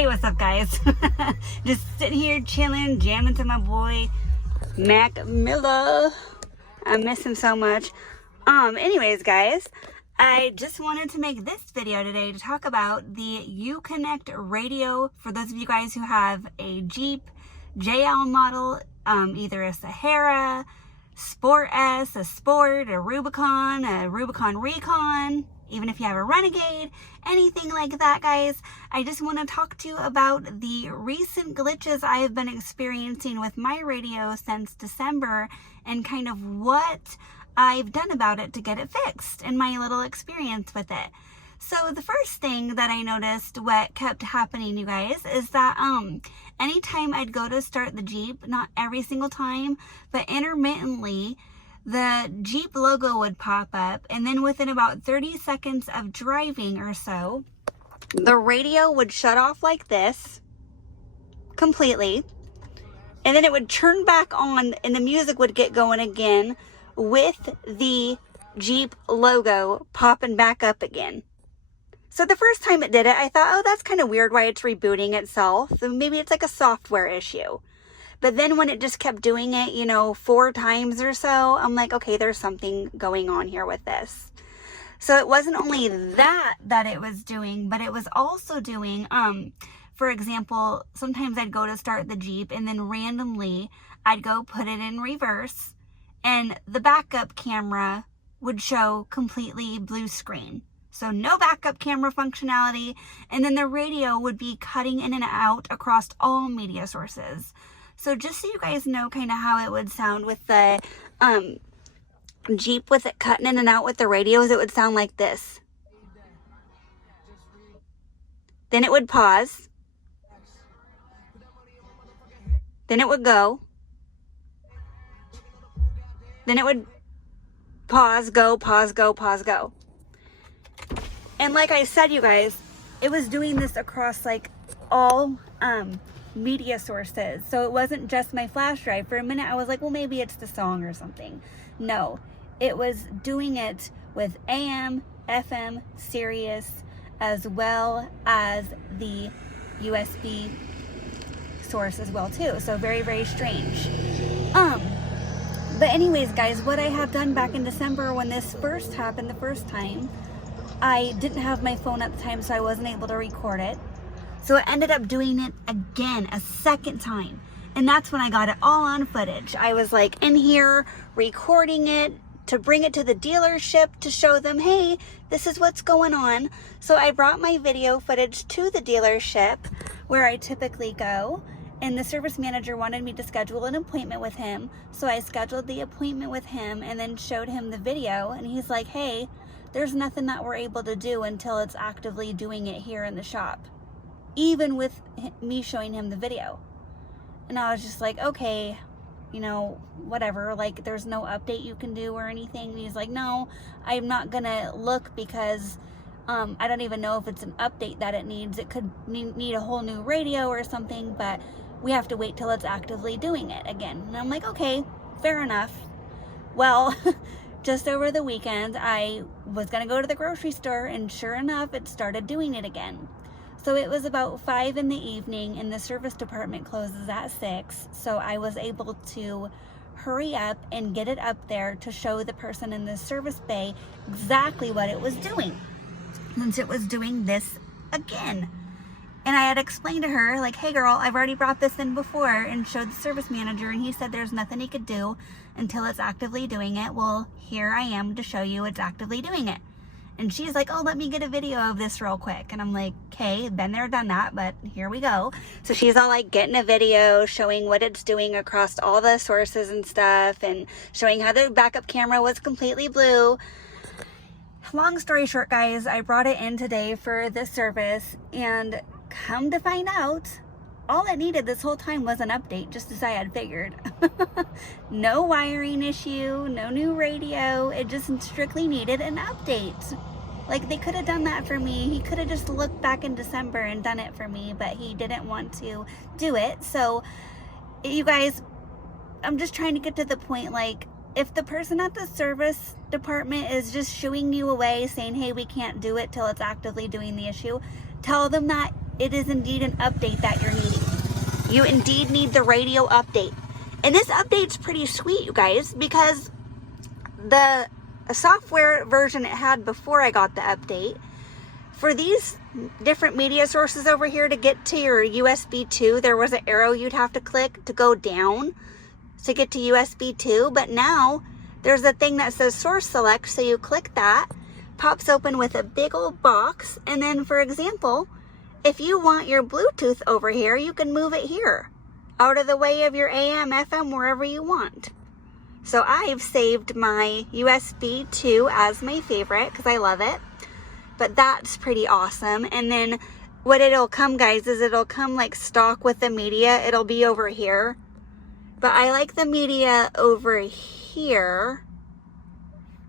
Hey, what's up, guys? Just sitting here chilling, jamming to my boy Mac Miller. I miss him so much. Anyways, guys, I just wanted to make this video today to talk about the Uconnect radio for those of you guys who have a Jeep JL model, either a Sahara, Sport S, a Sport, a Rubicon Recon, even if you have a Renegade, anything like that, guys. I just want to talk to you about the recent glitches I have been experiencing with my radio since December and kind of what I've done about it to get it fixed and my little experience with it. So the first thing that I noticed what kept happening, you guys, is that anytime I'd go to start the Jeep, not every single time, but intermittently, the Jeep logo would pop up, and then within about 30 seconds of driving or so, the radio would shut off like this completely, and then it would turn back on and the music would get going again with the Jeep logo popping back up again. So the first time it did it, I thought, oh, that's kind of weird why it's rebooting itself. Maybe it's like a software issue. But then when it just kept doing it, 4 times or so, I'm like, okay, there's something going on here with this. So it wasn't only that it was doing, but it was also doing, for example, sometimes I'd go to start the Jeep and then randomly I'd go put it in reverse and the backup camera would show completely blue screen. So no backup camera functionality, and then the radio would be cutting in and out across all media sources. So just so you guys know kind of how it would sound with the Jeep with it cutting in and out with the radios, it would sound like this. Then it would pause. Then it would go. Then it would pause, go, pause, go, pause, go. And like I said, you guys, it was doing this across like all media sources. So it wasn't just my flash drive. For a minute I was like, well, maybe it's the song or something. No, it was doing it with AM, FM, Sirius, as well as the USB source as well too. So very, very strange. But anyways, guys, what I had done back in December when this first happened the first time, I didn't have my phone at the time, so I wasn't able to record it. So I ended up doing it again, a second time. And that's when I got it all on footage. I was like in here recording it to bring it to the dealership to show them, hey, this is what's going on. So I brought my video footage to the dealership where I typically go. And the service manager wanted me to schedule an appointment with him. So I scheduled the appointment with him and then showed him the video. And he's like, hey, there's nothing that we're able to do until it's actively doing it here in the shop, even with me showing him the video. And I was just like, okay, whatever, like there's no update you can do or anything. And he's like, no, I'm not gonna look because I don't even know if it's an update that it needs. It could need a whole new radio or something, but we have to wait till it's actively doing it again. And I'm like, okay, fair enough. Well, just over the weekend, I was going to go to the grocery store, and sure enough, it started doing it again. So it was about 5 in the evening, and the service department closes at 6. So I was able to hurry up and get it up there to show the person in the service bay exactly what it was doing, since it was doing this again. And I had explained to her, like, hey girl, I've already brought this in before and showed the service manager, and he said there's nothing he could do until it's actively doing it. Well, here I am to show you it's actively doing it. And she's like, oh, let me get a video of this real quick. And I'm like, okay, been there, done that, but here we go. So she's all like getting a video showing what it's doing across all the sources and stuff, and showing how the backup camera was completely blue. Long story short, guys, I brought it in today for this service, and come to find out, all it needed this whole time was an update, just as I had figured. No wiring issue, no new radio. It just strictly needed an update. Like, they could have done that for me. He could have just looked back in December and done it for me, but he didn't want to do it. So, you guys, I'm just trying to get to the point, like, if the person at the service department is just shooing you away saying, hey, we can't do it till it's actively doing the issue, tell them that it is indeed an update that you're needing. You indeed need the radio update. And this update's pretty sweet, you guys, because the software version it had before I got the update, for these different media sources over here to get to your USB 2, there was an arrow you'd have to click to go down to get to USB 2. But now there's a thing that says source select, so you click that, pops open with a big old box. And then, for example, if you want your Bluetooth over here, you can move it here, out of the way of your AM, FM, wherever you want. So I've saved my USB 2 as my favorite because I love it. But that's pretty awesome. And then what it'll come, guys, is it'll come like stock with the media. It'll be over here. But I like the media over here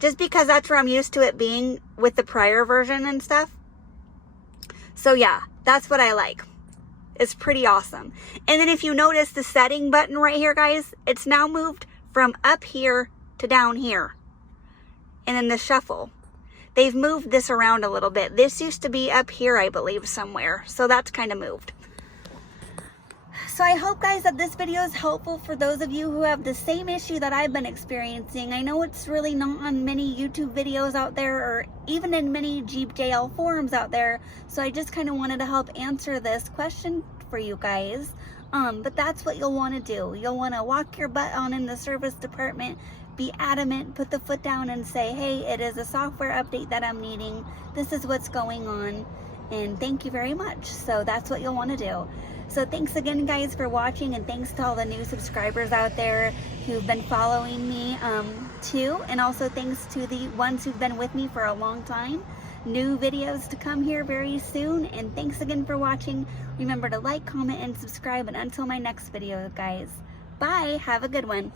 just because that's where I'm used to it being with the prior version and stuff. So yeah, that's what I like. It's pretty awesome. And then if you notice the setting button right here, guys, it's now moved from up here to down here. And then the shuffle. They've moved this around a little bit. This used to be up here, I believe, somewhere. So that's kind of moved. So I hope, guys, that this video is helpful for those of you who have the same issue that I've been experiencing. I know it's really not on many YouTube videos out there or even in many Jeep JL forums out there. So I just kind of wanted to help answer this question for you guys. But that's what you'll want to do. You'll want to walk your butt on in the service department, be adamant, put the foot down and say, hey, it is a software update that I'm needing. This is what's going on. And thank you very much. So that's what you'll want to do. So thanks again, guys, for watching. And thanks to all the new subscribers out there who've been following me too. And also thanks to the ones who've been with me for a long time. New videos to come here very soon. And thanks again for watching. Remember to like, comment, and subscribe. And until my next video, guys, bye. Have a good one.